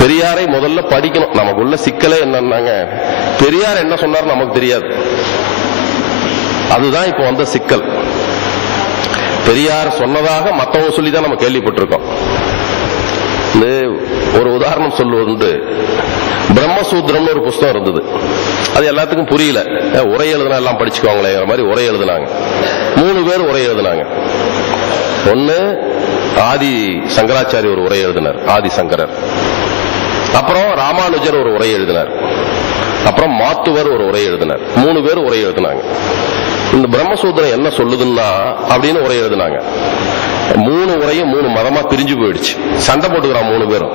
பெரியாரை முதல்ல படிக்கணும். நமக்குள்ள சிக்கலே என்னன்னாங்க, பெரியார் என்ன சொன்னார் நமக்கு தெரியாது. அதுதான் இப்ப வந்த சிக்கல். பெரியார் சொன்னதாக மற்றவங்க சொல்லிதான் நம்ம கேள்விப்பட்டிருக்கோம். ஒரு உதாரணம் சொல்லுவது, பிரம்மசூத்திரம்னு ஒரு புஸ்தகம் இருந்தது. அது எல்லாத்துக்கும் புரியல. உரை எழுதுனா எல்லாம் படிச்சுக்குவாங்களே மாதிரி உரை எழுதுனாங்க. 3 பேர் உரை எழுதுனாங்க. ஒன்னு ஆதி சங்கராச்சாரி ஒரு உரை எழுதினார், ஆதி சங்கரர். அப்புறம் ராமானுஜர் ஒரு உரை எழுதினார். அப்புறம் மாத்துவர் ஒரு உரை எழுதினார். 3 பேர் உரை எழுதினாங்க. இந்த பிரம்மசூத்திரம் என்ன சொல்லுதுன்னா அப்படின்னு உரை எழுதினாங்க. 3 உரையும் 3 மதமா பிரிஞ்சு போயிடுச்சு. சண்டை போட்டுக்கிறான் 3 பேரும்.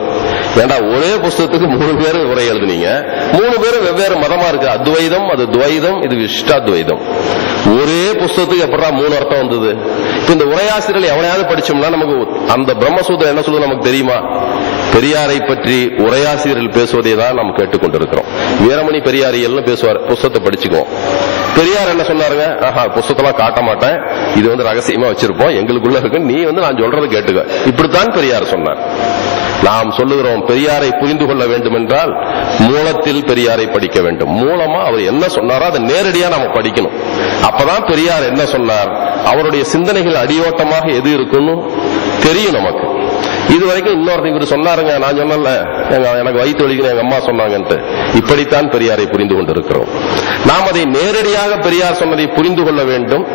ஏண்டா ஒரே புஸ்தகத்துக்கு 3 பேர் உரை எழுதுனீங்க, 3 பேரும் வெவ்வேறு மதமா இருக்கு. அத்வைதம், அது துவைதம், இது விசிஷ்டாத்வைதம். ஒரே புஸ்தகத்துக்கு எப்படா 3 அர்த்தம் வந்தது? இந்த உரையாசிரியர்கள் எவனையாவது படிச்சோம்னா நமக்கு அந்த பிரம்மசூத்திரம் என்ன சொல்லுது நமக்கு தெரியுமா? பெரியாரை பற்றி உரையாசிரியர்கள் பேசுவதை தான் நாம் கேட்டுக்கொண்டிருக்கிறோம். வீரமணி பெரியாரியல்னு பேசுவார், புஸ்தகத்தை படிச்சுக்குவோம். பெரியார் என்ன சொன்னாருங்க? புஸ்தகத்தெல்லாம் காட்ட மாட்டேன், இது ரகசியமா வச்சிருப்போம், எங்களுக்குள்ள இருக்கு, நீ நான் சொல்றது கேட்டுக்க. இப்படித்தான் பெரியார் சொன்னார். நாம் சொல்லுகிறோம், பெரியாரை புரிந்து கொள்ள வேண்டும் என்றால் மூலத்தில் பெரியாரை படிக்க வேண்டும். மூலமா அவர் என்ன சொன்னாரோ அதை நேரடியா நாம படிக்கணும். அப்பதான் பெரியார் என்ன சொன்னார், அவருடைய சிந்தனைகள் அடியோட்டமாக எது இருக்குன்னு தெரியும் நமக்கு. இதுவரைக்கும் இன்னொருத்தர் இவர் சொன்னாருங்க, நான் சொன்னல எனக்கு வயிற்று வலிக்குன்னு எங்க அம்மா சொன்னாங்கன்ட்டு. இப்படித்தான் பெரியாரை புரிந்து கொண்டிருக்கிறோம். நாம் அதை நேரடியாக பெரியார் சொன்னதை புரிந்து கொள்ள வேண்டும்.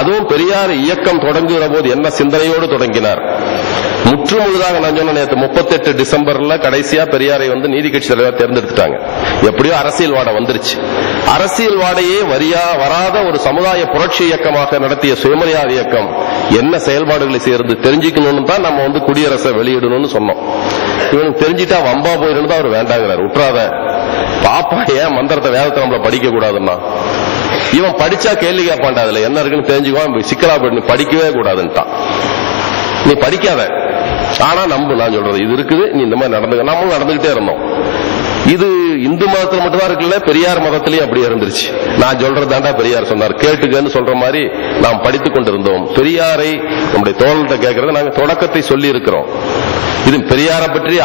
அதுவும் பெரியார் இயக்கம் தொடங்குகிற போது என்ன சிந்தனையோடு தொடங்கினார்? முற்று முழுதாக நான் சொன்ன நேற்று 38 டிசம்பர்ல கடைசியா பெரியாரை நீதி கட்சி தலைவர் தேர்ந்தெடுத்துட்டாங்க. எப்படியோ அரசியல் வாடை வந்துருச்சு. அரசியல் வாடையே வராத ஒரு சமுதாய புரட்சி இயக்கமாக நடத்திய சுயமரியாதை இயக்கம் என்ன செயல்பாடுகளை செய்யறது தெரிஞ்சுக்கணும்னு தான் நம்ம குடியரசை வெளியிடணும்னு சொன்னோம். இவனுக்கு தெரிஞ்சிட்டா வம்பா போயிருந்து தான் அவர் வேண்டாங்கிறார். உற்றாத பாப்பா, ஏன் மந்திரத்தை வேதத்தை நம்மள படிக்க கூடாதுன்னா, இவன் படிச்சா கேள்வி கேட்பான்டா, அதுல என்ன இருக்குன்னு தெரிஞ்சுக்குவான், சிக்கலா போயிட்டு படிக்கவே கூடாதுன்ட்டான். நீ படிக்காத, ஆனா நம்பு, நான் சொல்றது இது இருக்குது, நீ இந்த மாதிரி நடந்துக்க. நம்மளும் நடந்துகிட்டே இருந்தோம். இது இந்து மதத்தில் மட்டும்தான் இருக்குல்ல, பெரியார் மதத்திலேயே அப்படியே இருந்துருச்சு. நான் சொல்றதாண்டா பெரியார் சொன்னார், கேட்டுக்கன்னு சொல்ற மாதிரி நாம் படித்துக் கொண்டிருந்தோம். பெரியாரை நம்முடைய தோழர்கிட்ட கேட்கறது நாங்க தொடக்கத்தை சொல்லி இருக்கிறோம். இது பெரியாரை பற்றி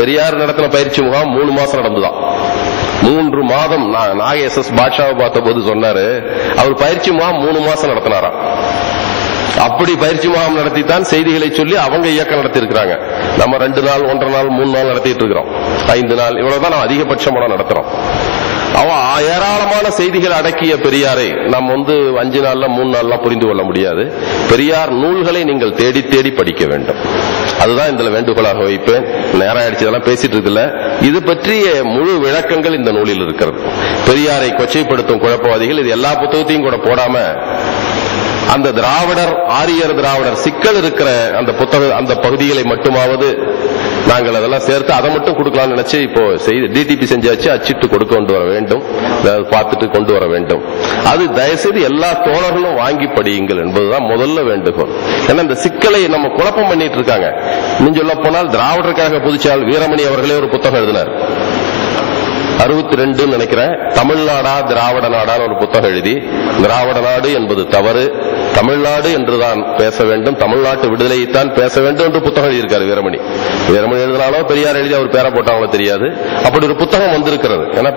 பெரியார் நடத்தின பயிற்சி முகாம் 3 மாசம் நடந்துதான். 3 மாதம். நாக எஸ் பாட்ஷாவை பார்த்த போது சொன்னாரு, அவர் பயிற்சி முகாம் 3 மாசம் நடத்தினாராம். அப்படி பயிற்சி முகாம் நடத்தித்தான் செய்திகளை சொல்லி அவங்க இயக்கம் நடத்தி இருக்கிறாங்க. நம்ம 2 நாள், 1.5 நாள், 3 நாள் நடத்திட்டு இருக்கிறோம். 5 நாள், இவ்வளவுதான் நம்ம அதிகபட்சமான நடத்துறோம். அவன் ஏராளமான செய்திகள் அடக்கிய பெரியாரை நாம் 5 நாள்ல 3 நாள்லாம் புரிந்து கொள்ள முடியாது. பெரியார் நூல்களை நீங்கள் தேடி தேடி படிக்க வேண்டும். அதுதான் இதுல வேண்டுகோளாக வைப்பேன். நேரம் ஆயிடுச்சு, இதெல்லாம் பேசிட்டு இருக்குல்ல. இது பற்றிய முழு விளக்கங்கள் இந்த நூலில் இருக்கிறது. பெரியாரை கொச்சைப்படுத்தும் குழப்பவாதிகள் இது எல்லா புத்தகத்தையும் கூட போடாம அந்த திராவிடர், ஆரியர் திராவிடர் சிக்கல் இருக்கிற அந்த புத்தக அந்த பகுதிகளை மட்டுமாவது நாங்கள் அதெல்லாம் சேர்த்து அதை மட்டும் கொடுக்கலாம்னு நினைச்சு இப்போ டிடிபி செஞ்சாச்சு, அச்சிட்டு கொண்டு வர வேண்டும், பார்த்துட்டு கொண்டு வர வேண்டும். அது தயவுசெய்து எல்லா தோழர்களும் வாங்கி படியுங்கள் என்பதுதான் முதல்ல வேண்டுகோள். ஏன்னா இந்த சிக்கலை நம்ம குழப்பம் பண்ணிட்டு இருக்காங்க. இன்னும் சொல்ல போனால் திராவிடர் கழக பொதுச்செயலாளர் வீரமணி அவர்களே ஒரு புத்தகம் எழுதினார், 62 நினைக்கிறேன், தமிழ்நாடா திராவிட நாடான்னு ஒரு புத்தகம் எழுதி, திராவிட நாடு என்பது தவறு, தமிழ்நாடு என்றுதான் பேச வேண்டும், தமிழ்நாட்டு விடுதலையைத்தான் பேச வேண்டும் என்று புத்தகம் எழுதியிருக்காரு வீரமணி. வீரமணி எழுதினாலோ பெரியார் எழுதி அவர் பேரை போட்டாங்களோ தெரியாது. அப்படி ஒரு புத்தகம் வந்திருக்கிறது. ஏன்னா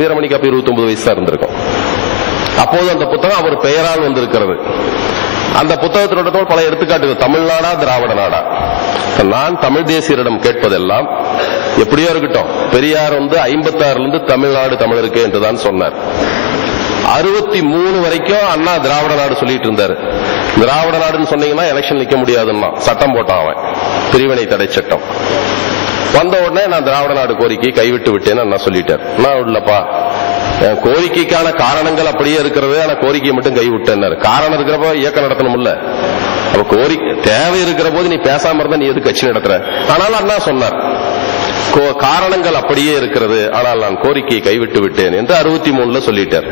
வீரமணிக்கு அப்ப 29 வயசு தான் இருந்திருக்கும். அப்போது அந்த புத்தகம் அவர் பெயரால் வந்திருக்கிறது. அந்த புத்தகத்தினோட பல எடுத்துக்காட்டுகள். தமிழ்நாடா திராவிட நாடா? நான் தமிழ் தேசியரிடம் கேட்பதெல்லாம் எப்படியோ இருக்கட்டும், பெரியார் 56 தமிழ்நாடு தமிழருக்கு என்றுதான் சொன்னார். 63 வரைக்கும் அண்ணா திராவிட நாடு சொல்லிட்டு இருந்தாரு. திராவிட நாடுன்னு சொன்னீங்கன்னா எலெக்ஷன் நிக்க முடியாதுன்னா சட்டம் போட்டான் அவன், பிரிவினை தடை சட்டம். வந்த உடனே நான் திராவிட நாடு கோரிக்கை கைவிட்டு விட்டேன்னு அண்ணா சொல்லிட்டார். நான் இல்லப்பா, கோரிக்கைக்கான காரணங்கள் அப்படியே இருக்கிறது, ஆனா கோரிக்கையை மட்டும் கைவிட்டேன். காரணம் இருக்கிறப்ப இயக்கம் நடத்தணும்ல. அப்ப கோரிக்கை தேவை இருக்கிற போது நீ பேசாம இருந்தா நீ எது கட்சி நடத்துற? ஆனாலும் அண்ணா சொன்னார், காரணங்கள் அப்படியே இருக்கிறது, ஆனால் நான் கோரிக்கையை கைவிட்டு விட்டேன் என்று 63 சொல்லிட்டார்.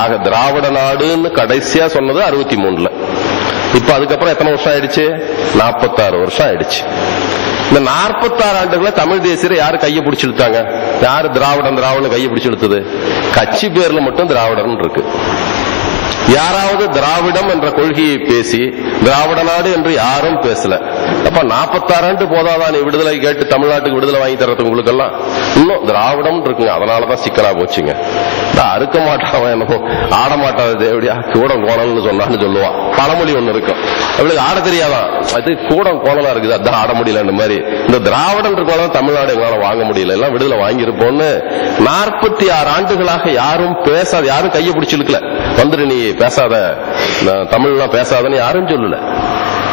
ஆக திராவிட நாடுன்னு கடைசியா சொன்னது 63. இப்ப அதுக்கப்புறம் எத்தனை வருஷம் ஆயிடுச்சு? 46 வருஷம் ஆயிடுச்சு. இந்த 46 ஆண்டுகளை தமிழ் தேசியரை யாரு கையை பிடிச்சு இழுத்தாங்க? யாரு திராவிடன் கையை பிடிச்சு இழுத்தது? கட்சி பேர்ல மட்டும் திராவிடன் இருக்கு. யாராவது திராவிடம் என்ற கொள்கையை பேசி திராவிட நாடு என்று யாரும் பேசல. அப்ப 46 ஆண்டு போதாதான் நீ விடுதலை கேட்டு தமிழ்நாட்டுக்கு விடுதலை வாங்கி தர்றது உங்களுக்கு எல்லாம்? இன்னும் திராவிடம் இருக்குங்க. அதனாலதான் சிக்கலா போச்சுங்க. அறுக்க மாட்டான் என்னமோ ஆட மாட்டாது தேவடியா கூடம் கோணல்னு சொன்னான்னு சொல்லுவான். பழமொழி ஒண்ணு இருக்கும். அவளுக்கு ஆட தெரியாதான், அது கூடம் கோணலா இருக்குது, அதான் ஆட முடியல. மாதிரி இந்த திராவிடம் இருக்கோம் தமிழ்நாடு எங்களால வாங்க முடியல, எல்லாம் விடுதலை வாங்கியிருப்போம்னு 46 ஆண்டுகளாக யாரும் பேசாத, யாரும் கையை பிடிச்சிருக்கல. வந்துரு நீ பேசாத, தமிழ்லாம் பேசாதன்னு யாரும் சொல்லல.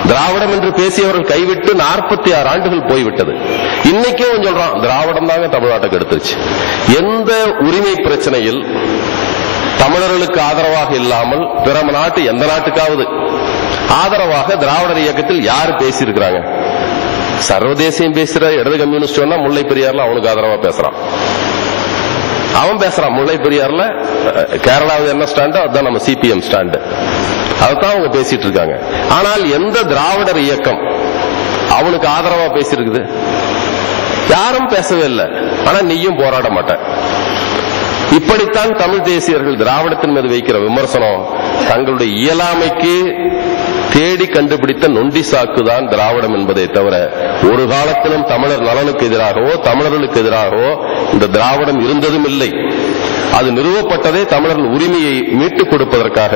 திராவிடம் என்று பேசியவர்கள் கைவிட்டு 46 ஆண்டுகள் போய்விட்டது. இன்னைக்கே சொல்றான் திராவிடம் தாங்க தமிழ்நாட்டுக்கு எடுத்துச்சு. எந்த உரிமை பிரச்சனையில் தமிழர்களுக்கு ஆதரவாக இல்லாமல் பிற நாட்டு எந்த நாட்டுக்காவது ஆதரவாக திராவிடர் இயக்கத்தில் யார் பேசியிருக்கிறாங்க? சர்வதேசம் பேசுற இடது கம்யூனிஸ்ட் முல்லை பெரியார்ல அவனுக்கு ஆதரவா பேசுறான். அவன் பேசுறான் முல்லை பெரியார்ல கேரளாவில் என்ன ஸ்டாண்டோ அதுதான் நம்ம சிபிஎம் ஸ்டாண்டு, அதைத்தான் அவங்க பேசிட்டு இருக்காங்க. ஆனால் எந்த திராவிடர் இயக்கம் அவனுக்கு ஆதரவா பேசியிருக்குது? யாரும் பேசவே இல்லை. ஆனா நீயும் போராட மாட்டேன். இப்படித்தான் தமிழ் தேசியர்கள் திராவிடத்தின் மீது வைக்கிற விமர்சனம் தங்களுடைய இயலாமைக்கு தேடி கண்டுபிடித்த நொண்டி சாக்குதான் திராவிடம் என்பதை தவிர ஒரு காலத்திலும் தமிழர் நலனுக்கு எதிராகவோ தமிழர்களுக்கு எதிராகவோ இந்த திராவிடம் இருந்ததும் இல்லை. அது நிறுவப்பட்டதே தமிழர்கள் உரிமையை மீட்டுக் கொடுப்பதற்காக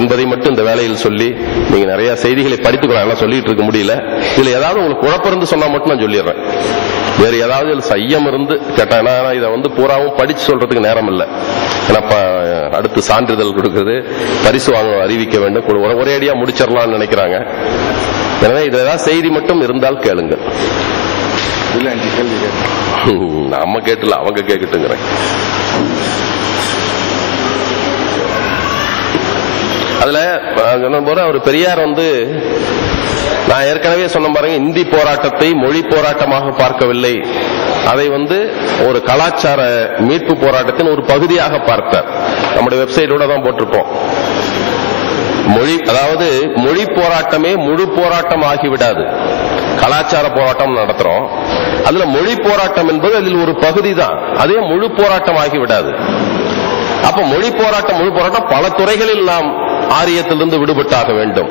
என்பதை மட்டும் இந்த வேலையில் சொல்லி, நீங்க நிறைய செய்திகளை படித்துக்கலாம், சொல்லிட்டு இருக்க முடியல. இதுல ஏதாவது உங்களுக்கு குழப்பம் இருந்து சொன்னா மட்டும் நான் சொல்லிடுறேன். வேற ஏதாவது சையம் இருந்து கேட்டா, இதை பூராவும் படிச்சு சொல்றதுக்கு நேரம் இல்லை. ஏன்னா அடுத்து சான்றிதழ் கொடுக்குறது, பரிசு வாங்க அறிவிக்க வேண்டும், ஒரே அடியா முடிச்சிடலாம்னு நினைக்கிறாங்க. எனவே இது ஏதாவது செய்தி மட்டும் இருந்தால் கேளுங்க. நம்ம கேட்டல, அவங்க கேட்கட்டுங்கிறேன். அதுல சொன்ன போது அவர் பெரியார் நான் ஏற்கனவே சொன்ன பாருங்க, இந்தி போராட்டத்தை மொழி போராட்டமாக பார்க்கவில்லை, அதை ஒரு கலாச்சார மீட்பு போராட்டத்தின் ஒரு பகுதியாக பார்த்தார். நம்முடைய வெப்சைட்டோட தான் போட்டிருப்போம். அதாவது மொழி போராட்டமே முழு போராட்டம் ஆகிவிடாது. கலாச்சார போராட்டம் நடத்துறோம், அதுல மொழி போராட்டம் என்பது அதில் ஒரு பகுதி தான், அதே முழு போராட்டம் ஆகிவிடாது. அப்ப மொழி போராட்டம் பல துறைகளில் நாம் ஆரியத்திலிருந்து விடுபட்டாக வேண்டும்.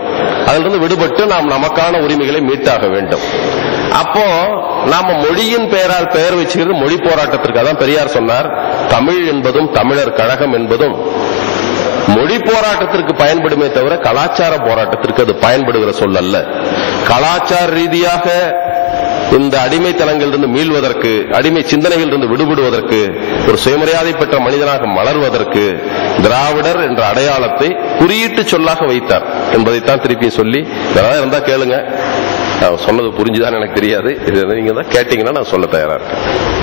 அதிலிருந்து விடுபட்டு நாம் நமக்கான உரிமைகளை மீட்டாக வேண்டும். அப்போ நாம மொழியின் பெயர் வச்சுக்கிறது மொழி போராட்டத்திற்கு. அதான் பெரியார் சொன்னார், தமிழ் என்பதும் தமிழர் கழகம் என்பதும் மொழி போராட்டத்திற்கு பயன்படுமே தவிர கலாச்சார போராட்டத்திற்கு அது பயன்படுகிற சொல் அல்ல. கலாச்சார ரீதியாக இந்த அடிமைத்தனங்களிலிருந்து மீள்வதற்கு, அடிமை சிந்தனைகளிலிருந்து விடுபடுவதற்கு, ஒரு சுயமரியாதை பெற்ற மனிதனாக மலர்வதற்கு திராவிடர் என்ற அடையாளத்தை குறியீட்டு சொல்லாக வைத்தார் என்பதைத்தான் திருப்பி சொல்லி, ஏதாவது இருந்தா கேளுங்க. சொன்னது புரிஞ்சுதான் எனக்கு தெரியாது, நீங்க தான் கேட்டீங்கன்னா நான் சொல்ல தயாரா இருக்கேன்.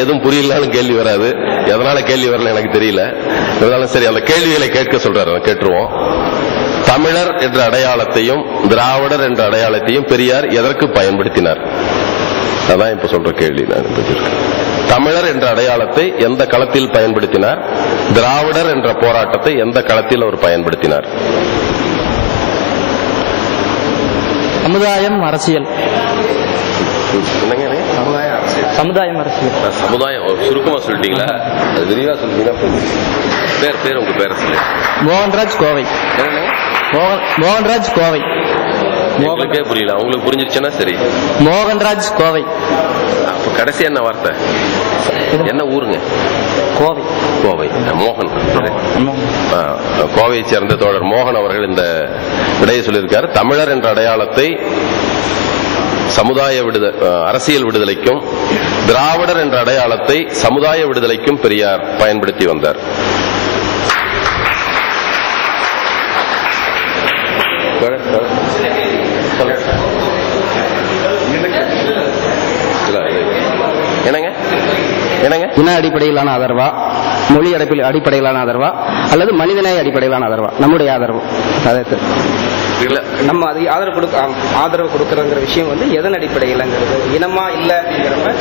எதுவும் புரியலன்னு கேள்வி வராது. எதனால கேள்வி வரல எனக்கு தெரியல. இருந்தாலும் சரி, அந்த கேள்விகளை கேட்க சொல்றாரு, கேட்டுருவோம். தமிழர் என்ற அடையாளத்தையும் திராவிடர் என்ற அடையாளத்தையும் பெரியார் எதற்கு பயன்படுத்தினார்? அதான் இப்ப சொல்ற கேள்வி. தமிழர் என்ற அடையாளத்தை எந்த களத்தில் பயன்படுத்தினார்? திராவிடர் என்ற போராட்டத்தை எந்த களத்தில் அவர் பயன்படுத்தினார்? சமுதாயம் அரசியல். சமுதாயம் அரசியல். சமுதாயம் சுருக்கமா சொல்லிட்டீங்களா? அது விரிவா சொல்லிட்டீங்கன்னா பேர் உங்க பேர் சொல்லு. மோகன்ராஜ் கோவை. மோகன்ராஜ் கோவை. உங்களுக்கே புரியல, உங்களுக்கு புரிஞ்சிருச்சுன்னா சரி. மோகன்ராஜ் கோவை. அப்ப கடைசி என்ன வார்த்தை? என்ன ஊருங்க? கோவை. கோவை. மோகன். கோவையை சேர்ந்த தோழர் மோகன் அவர்கள் இந்த விடையை சொல்லியிருக்காரு. தமிழர் என்ற அடையாளத்தை சமுதாய அரசியல் விடுதலைக்கும், திராவிடர் என்ற அடையாளத்தை சமுதாய விடுதலைக்கும் பெரியார் பயன்படுத்தி வந்தார். என்னங்க என்னங்க? இன அடிப்படையிலான ஆதரவா, மொழி அடிப்படையிலான ஆதரவா, அல்லது மனிதநேய அடிப்படையிலான ஆதரவா? நம்முடைய ஆதரவு இல்ல, நம்ம அது ஆதரவு கொடுக்கறங்கிற விஷயம் வந்து எதன் அடிப்படையிலங்கிறது, இனமா இல்ல அப்படிங்கிறப்ப